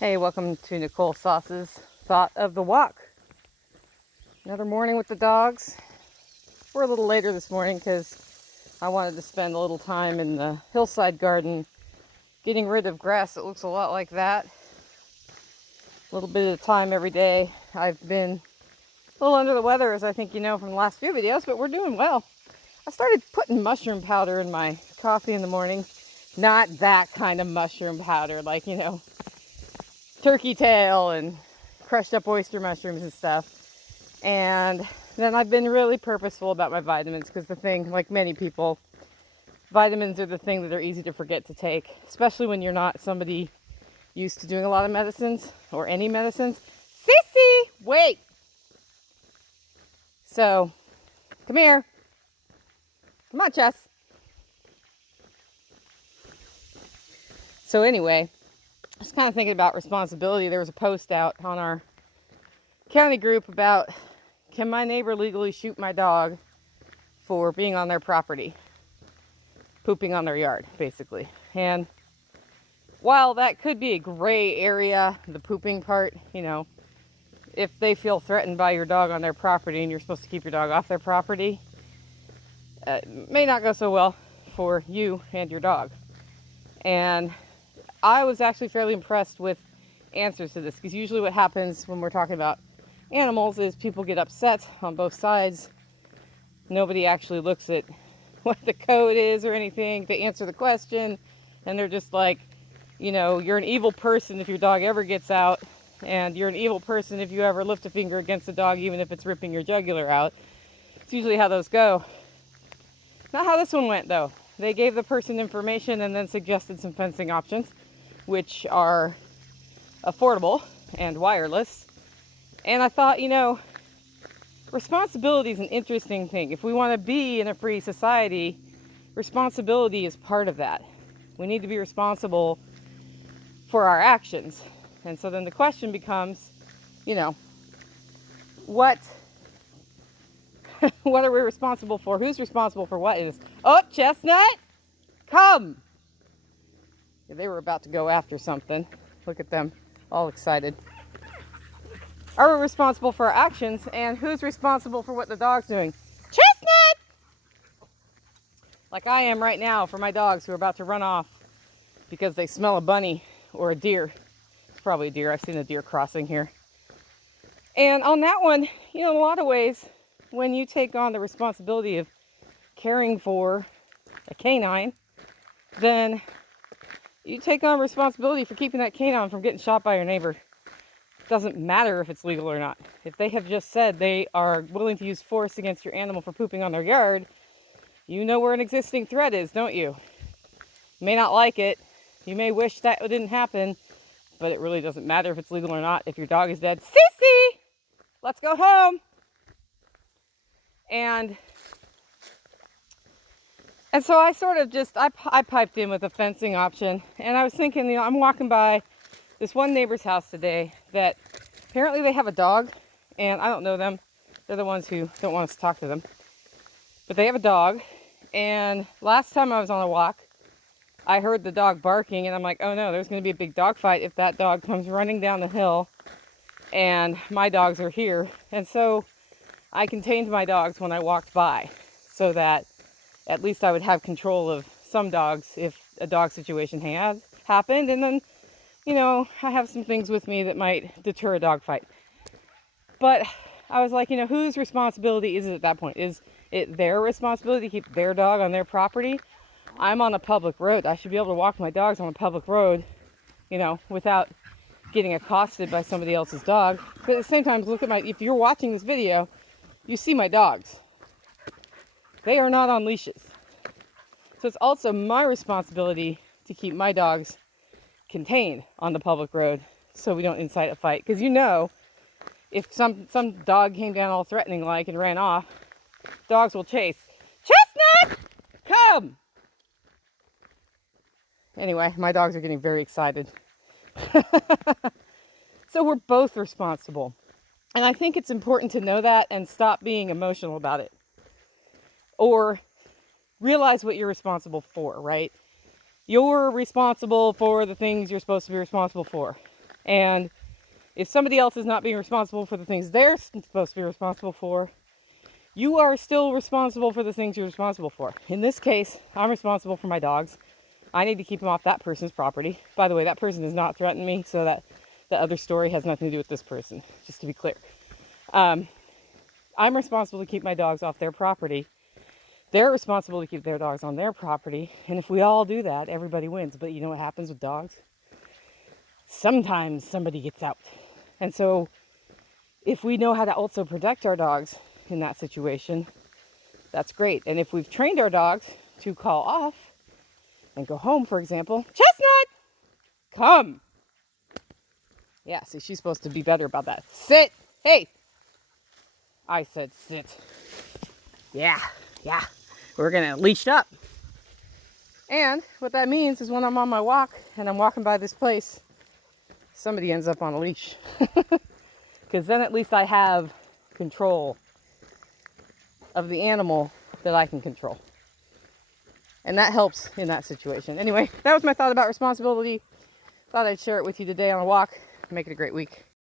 Hey, welcome to Nicole Sauce's Thought of the Walk. Another morning with the dogs. We're a little later this morning because I wanted to spend a little time in the hillside garden getting rid of grass that looks a lot like that. A little bit of time every day. I've been a little under the weather, as I think you know from the last few videos, but we're doing well. I started putting mushroom powder in my coffee in the morning. Not that kind of mushroom powder, like, turkey tail and crushed up oyster mushrooms and stuff. And then I've been really purposeful about my vitamins because the thing, like many people, vitamins are the thing that are easy to forget to take, especially when you're not somebody used to doing a lot of medicines or any medicines. Sissy, wait. So, come here. Come on, Chess. So anyway, just kind of thinking about responsibility. There was a post out on our county group about, can my neighbor legally shoot my dog for being on their property? Pooping on their yard, basically. And while that could be a gray area, the pooping part, if they feel threatened by your dog on their property and you're supposed to keep your dog off their property, it may not go so well for you and your dog. And I was actually fairly impressed with answers to this, because usually what happens when we're talking about animals is people get upset on both sides. Nobody actually looks at what the code is or anything to answer the question, and they're just like, you're an evil person if your dog ever gets out, and you're an evil person if you ever lift a finger against the dog, even if it's ripping your jugular out. It's usually how those go. Not how this one went, though. They gave the person information and then suggested some fencing options, which are affordable and wireless. And I thought, responsibility is an interesting thing. If we want to be in a free society, responsibility is part of that. We need to be responsible for our actions. And so then the question becomes, what what are we responsible for? Who's responsible for what is? Oh, Chestnut, come. Yeah, they were about to go after something. Look at them, all excited. Are we responsible for our actions, and who's responsible for what the dog's doing? Chestnut! Like I am right now for my dogs who are about to run off because they smell a bunny or a deer. It's probably a deer. I've seen a deer crossing here. And on that one, in a lot of ways, when you take on the responsibility of caring for a canine, then you take on responsibility for keeping that canine from getting shot by your neighbor. It doesn't matter if it's legal or not. If they have just said they are willing to use force against your animal for pooping on their yard, you know where an existing threat is, don't you? You may not like it. You may wish that didn't happen, but it really doesn't matter if it's legal or not. If your dog is dead, Sissy, let's go home. And so I sort of I piped in with a fencing option. And I was thinking, I'm walking by this one neighbor's house today that apparently they have a dog. And I don't know them. They're the ones who don't want us to talk to them. But they have a dog. And last time I was on a walk, I heard the dog barking. And I'm like, oh no, there's going to be a big dog fight if that dog comes running down the hill and my dogs are here. And so I contained my dogs when I walked by so that at least I would have control of some dogs if a dog situation had happened. And then, I have some things with me that might deter a dog fight. But I was like, whose responsibility is it at that point? Is it their responsibility to keep their dog on their property? I'm on a public road. I should be able to walk my dogs on a public road, without getting accosted by somebody else's dog. But at the same time, if you're watching this video, you see my dogs. They are not on leashes. So it's also my responsibility to keep my dogs contained on the public road so we don't incite a fight. Because if some dog came down all threatening like and ran off, dogs will chase. Chestnut, come! Anyway, my dogs are getting very excited. So we're both responsible. And I think it's important to know that and stop being emotional about it. Or realize what you're responsible for, right? You're responsible for the things you're supposed to be responsible for. And if somebody else is not being responsible for the things they're supposed to be responsible for, you are still responsible for the things you're responsible for. In this case, I'm responsible for my dogs. I need to keep them off that person's property. By the way, that person does not threaten me, so that the other story has nothing to do with this person, just to be clear. I'm responsible to keep my dogs off their property. They're responsible to keep their dogs on their property. And if we all do that, everybody wins. But you know what happens with dogs? Sometimes somebody gets out. And so if we know how to also protect our dogs in that situation, that's great. And if we've trained our dogs to call off and go home, for example, Chestnut, come. Yeah, see, she's supposed to be better about that. Sit. Hey. I said sit. Yeah. We're going to leash up. And what that means is when I'm on my walk and I'm walking by this place, somebody ends up on a leash. Because then at least I have control of the animal that I can control. And that helps in that situation. Anyway, that was my thought about responsibility. Thought I'd share it with you today on a walk. Make it a great week.